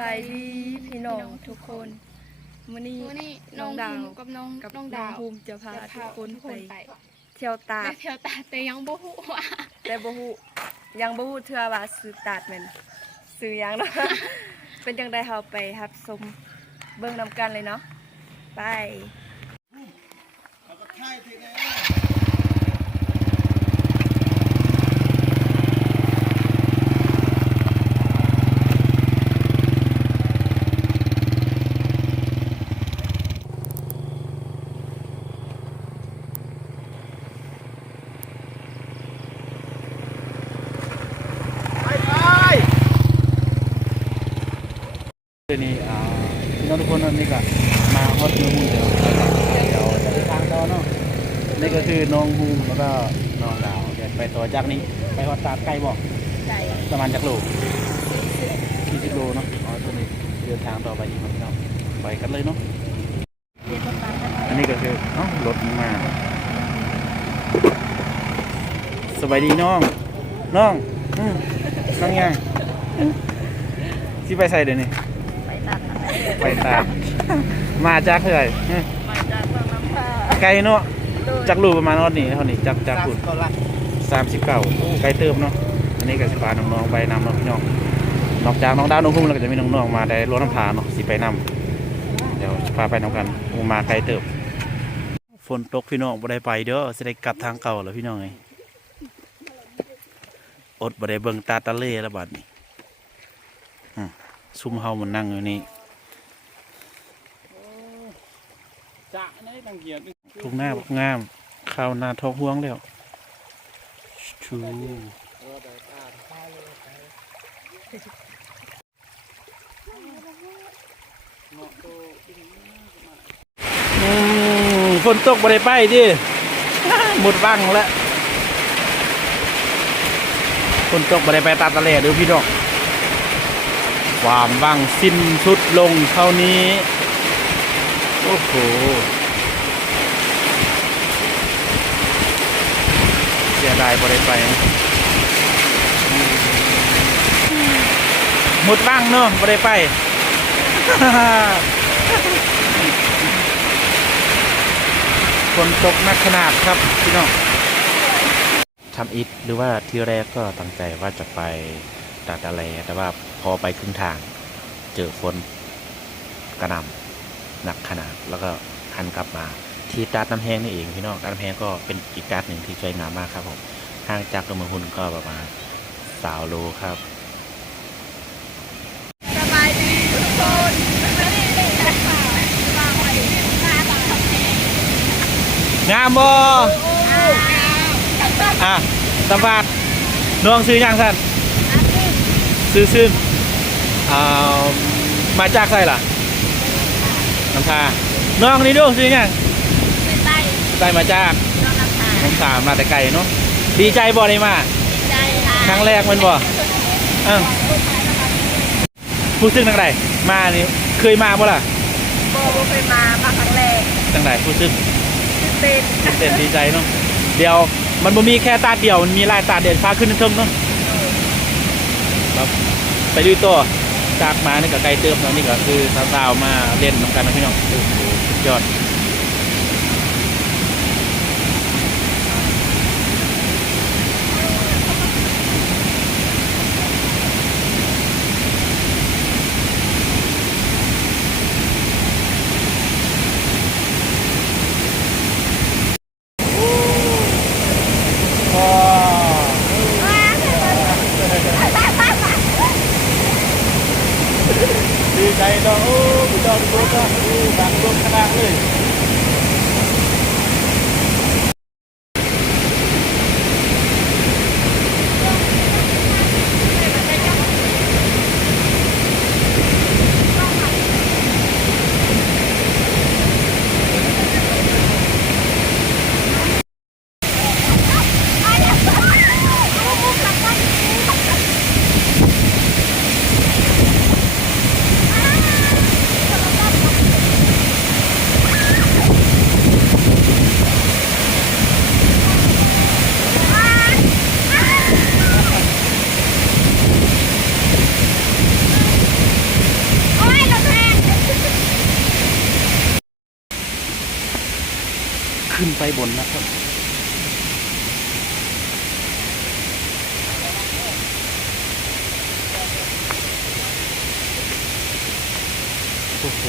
บายดีพี่น้องทุกคนมื้อนี้น้องดาวกับน้องดาว ภูมิจะพาทุกคนไปเที่ยวตาด เที่ยวตาดแต่ยังบ่ฮู้ว่า แต่บ่ฮู้ยังบ่ฮู้เทื่อว่าซื้อตาดแม่นซื้อหยังเนาะ เป็นจังได๋เฮาไปรับชมเบิ่งนำกันเลยเนาะไปนี่พี่น้องทุกคนนี่ก็มาฮอดเมืองมูเดียวจะไปทางต่อเนาะนี่ก็คือน้องฮูมแล้วก็น้องดาวเดี๋ยวไปต่อจากนี้ไปฮอดตาดไกลบอก ไก่ ประมาณจักโล40 โลเนาะตัวนี้เดินทางต่อไปอีกพี่น้องไปกันเลยเนาะอันนี้ก็คือรถมาสบายดีน้องน้องยังที่ไปใส่เดี๋ยวนี้ไปตามมาจากเท่าไหร่ มาจากบางน้ำปลา ไกลเนาะจากรูประมาณนอดนี่เท่านี้จากฝุ่น39ไกลเติมเนาะอันนี้ก็สิพาน้องๆไปนำน้องพี่น้องนอกจากน้องดาวน้องพุ่มแล้วก็จะมีน้องๆมาได้รถน้ำพาเนาะสิไปนำเดี๋ยวพาไปน้องกันมาไกลเติบฝนตกพี่น้องบ่ได้ไปเด้อสิได้กลับทางเก่าแล้วพี่น้องไงอดบ่ได้เบิ่งตาตะเล่แล้วบัดนี้ซุ่มเฮามันนั่งอยู่นี่ทุ่งหน้าบักงามข้าวนาทองห่วงแล้วชูฝนตกบ่ได้ไปดิ หมดบังแล้วฝนตกบ่ได้ไปตาตะแหล่เด้อพี่น้องความว่างสิ้นสุดลงเท่านี้โอ้โหเสียดายบ่ได้ไปหมดว่างเนาะบ่ได้ไป ฝนตกหนักขนาดครับพี่น้องทำอิฐหรือว่าที่แรกก็ตั้งใจว่าจะไปตัดอะไรแต่ว่าพอไปครึ่งทางเจอฝนกระหน่ำหนักขนาดแล้วก็หันกลับมาที่ตาดน้ำแห้งนี่เองพี่น้องตาดน้ำแห้งก็เป็นอีกตาดหนึ่งที่สวยงามมากครับผมห่างจากตัวเมืองหุ่นก็ประมาณ20 โลครับสบายดีทุกคนงามบ่สัมภาษณ์น้องซื้อยังท่านซื้อมาจากไสล่ะน้ำชาน้องนี่ดูซื้อยังได้มาจากน้ำชามาแต่ไกลเนาะดีใจบ่ได้มาครั้งแรกมันบ่ผู้ซึ่งทางใดมานี่เคยมาบ่ล่ะบ่เคยมาครั้งแรกทางใดผู้ซึ่งเต้นดีใจเนาะเดี๋ยวมันบ่มีแค่ตาเดียวมันมีหลายตาเด่นพาขึ้นเทิงเนาะครับไปดูตัวจากมานี่ก็ไกลเติมเนาะนี่ก็คือสาวๆมาเล่นน้ำกันนะพี่น้องโอ้โหสุดยอดดีใจเนาะโอ้พี่น้องทุกคนนะบางรวมขนาดเลย ขึ้นไปบนนะครับโอ้โห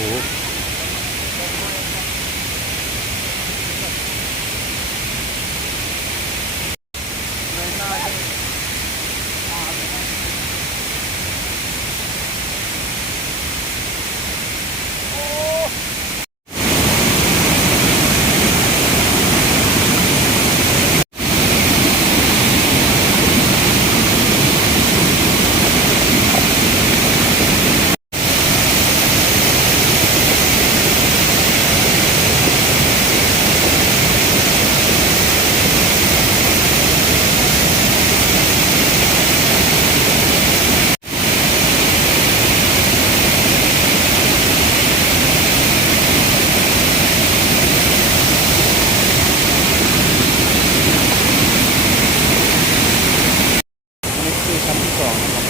อันนี้คือชั้นที่สองนะครับ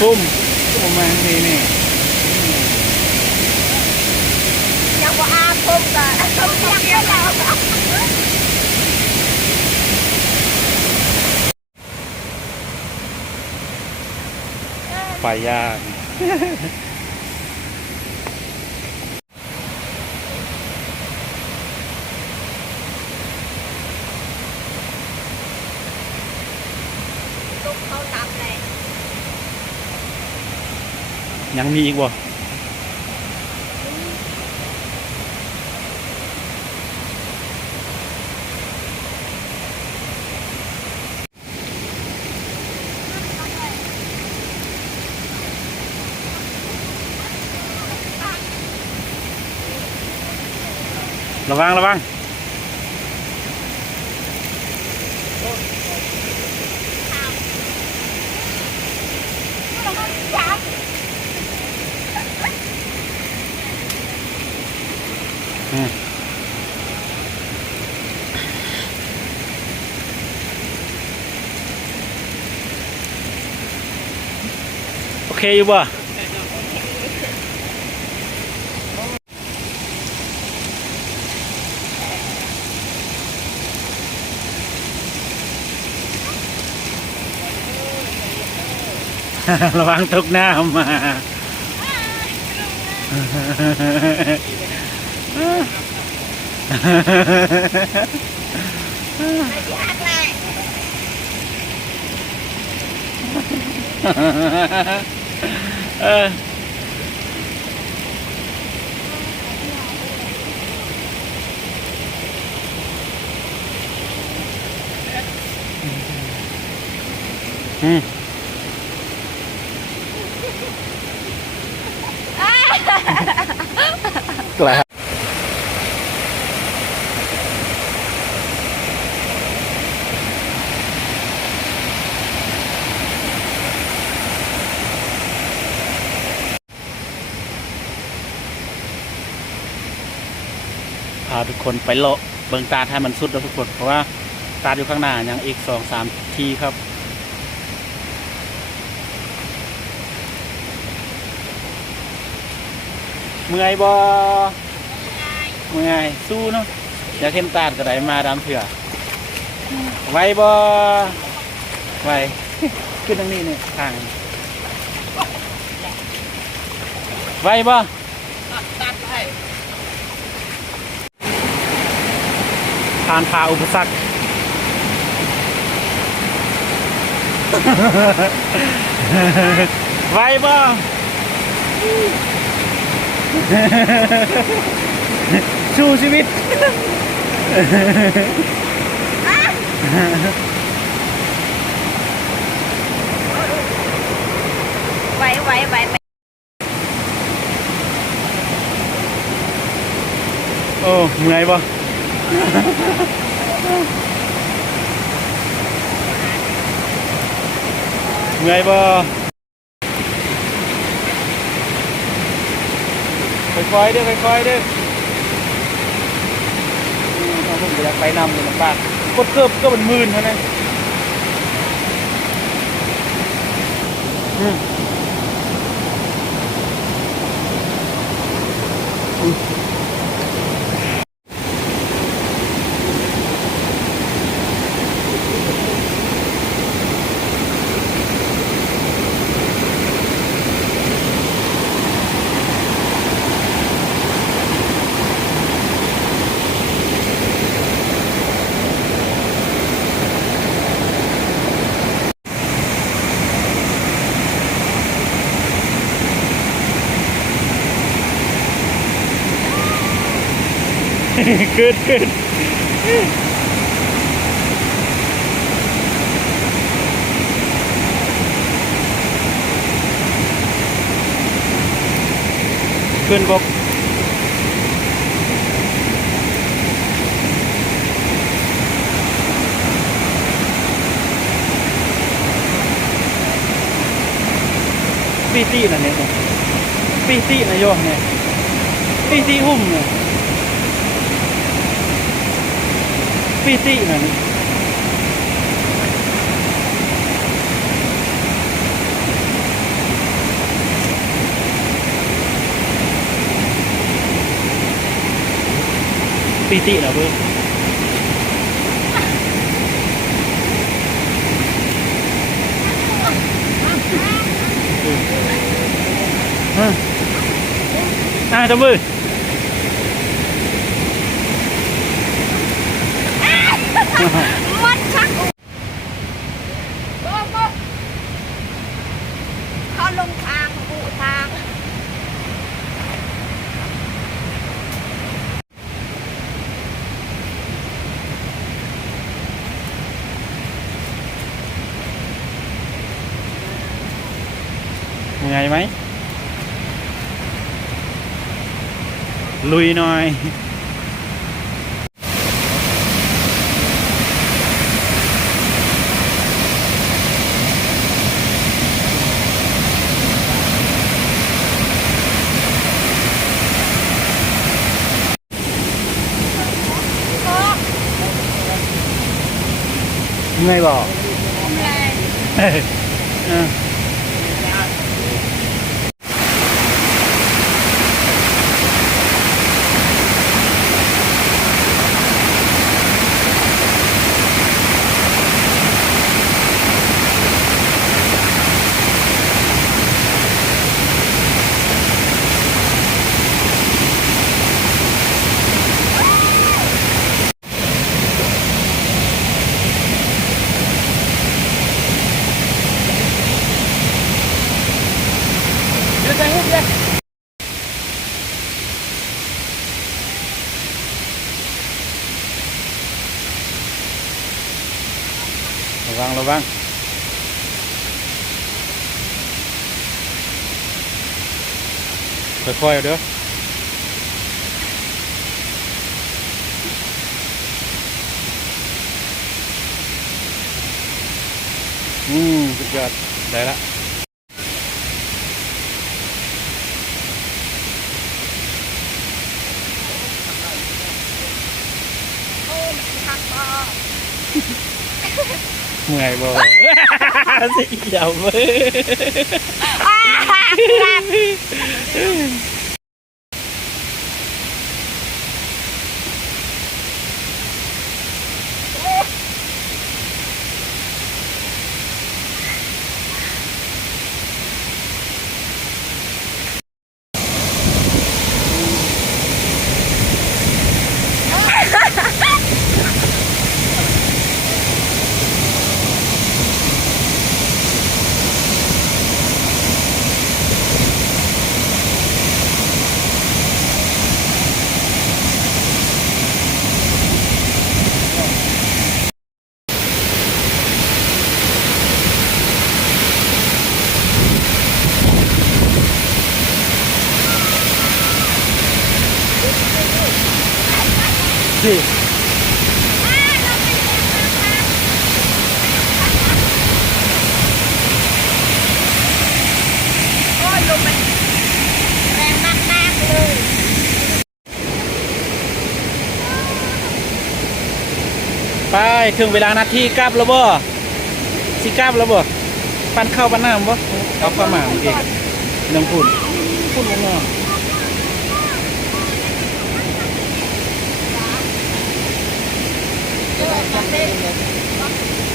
พุ่มประมาณนี้นี่ ยังว่าอาพมกันต้องเรียกเรา ไฟย่าง ลูกเขาตับเลย ยังมีอีกบ่ระวังระวังโอเคอยู่บ่ ระวังตกน้ำมา เออกล้าพาทุกคนไปเลาะเบิ่งตาให้มันสุดแล้วทุกคนเพราะว่าตาอยู่ข้างหน้ายังอีก2-3 ทีครับเมื่อยบ่เมื่อยสู้เนาะ อยากเห็นตาดก็ได้มาดามเถื่อไว้บ่ไว้ ขึ้นทางนี้นี่ทางไว้บ่ผ่านพาอุปสรรค ไว้บ่ ชูชีวิต ไว้ไว้ไว้ โอ้เมื่อยบ่ เมื่อยบ่ค่อยๆเด้อค่อยๆเด้อผมอยากไปนำเลยนะป้ากดเกิบก็มันมื่นเท่านั้นขึ้นบกปีตีน่ะเนี่ยปีตีน่ะโยเนี่ยปีตีหุ่มเนี่ยปีตีน่ะนี่ปีติเหรอเบิ้งจับมือมันชักเขาลงทางบูทาง ยังไงไหมลุยหน่อยเมื่อยบอกระวังค่อยๆเด้อสุดยอดได้ละเมื่อยบ่สิเหี่ยวมือ สิ โอ้ยลมมันแรงมากๆเลย ไปถึงเวลานาทีกลับแล้วบ่สิกลับแล้วบ่ปันเข้าวปันน้ำบ่เอาเข้ามาเมื่อกี้น้องพุ่นพุ่นลงมา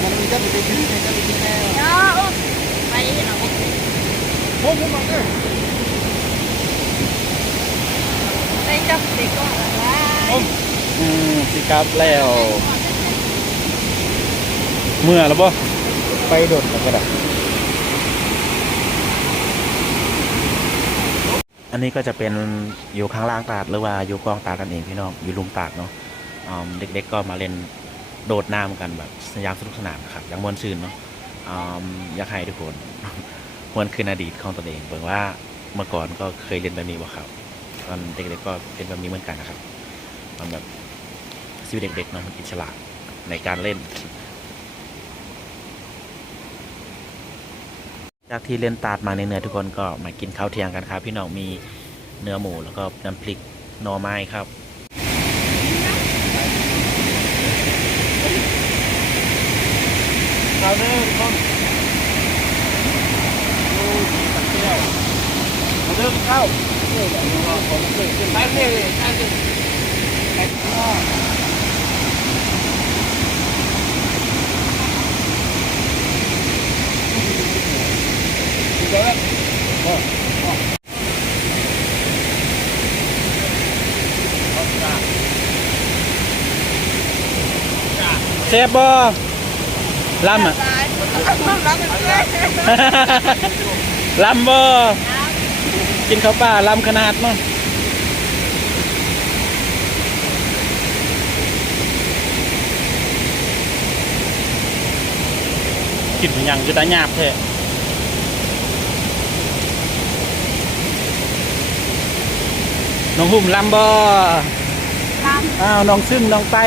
มันมีจะไปกินจะไปกินแน่ ไปเนาะ โอ้โหมาเด้อ ไปจับเด็กก่อนอะไร สิกลับแล้วเมื่อแล้วบ่ไปโดดแล้วก็ได้อันนี้ก็จะเป็นอยู่ข้างล่างตาดหรือว่าอยู่กองตาดกันเองพี่น้องอยู่ลุมตาดเนาะเด็กๆก็มาเล่นโดดน้ำกันแบบยามสนุกสนานนะครับอย่างมวนซื่นเนาะอยากให้ทุกคน มวนคืนอดีตของตัวเองเบิ่งว่าเมื่อก่อนก็เคยเล่นแบบนี้บ่ครับตอนเด็กๆก็เป็นแบบนี้เหมือนกันนะครับมันแบบชีวิตเด็กๆเนาะมันอิสระในการเล่นจากที่เล่นตาดมาในเนื้อทุกคนก็มากินข้าวเที่ยงกันครับพี่น้องมีเนื้อหมูแล้วก็น้ำพริกหน่อไม้ครับข้าวเนื้อทุกคนดูดีตักเที่ยวมาเริ่มเข้าไปเลยใช่เซฟบ่ลำอ่ะ ลำบ่กินข้าวป่าลำขนาดมั้งกินเป็นยังคือตาหยาบแท้น้องหุ่มลำบ่อ้าวน้องซึ่งน้องไต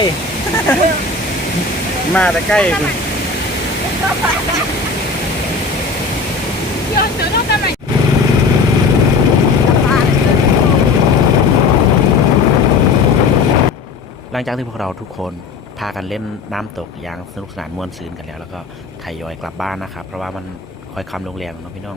มาแต่ใกล้คุณ Yo, tú no te me หลังจากที่พวกเราทุกคนพากันเล่นน้ำตกอย่างสนุกสนานม่วนซื่นกันแล้วก็ทยอยกลับบ้านนะครับเพราะว่ามันค่อยคำลงแรงเนาะพี่น้อง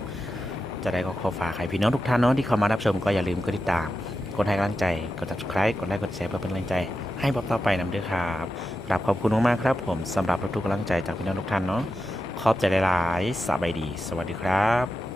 จะได้ก็ขอฝากให้พี่น้องทุกท่านเนาะที่เข้ามารับชมก็อย่าลืมกดติดตามกดให้กำลังใจกด subscribe กดไลค์กดแชร์เพื่อเป็นกำลังใจให้บ๊อบต่อไปนำด้วยครับกราบขอบคุณมากๆครับผมสำหรับทุกกำลังใจจากพี่น้องทุกท่านเนาะขอบใจหลายๆสบายดีสวัสดีครับ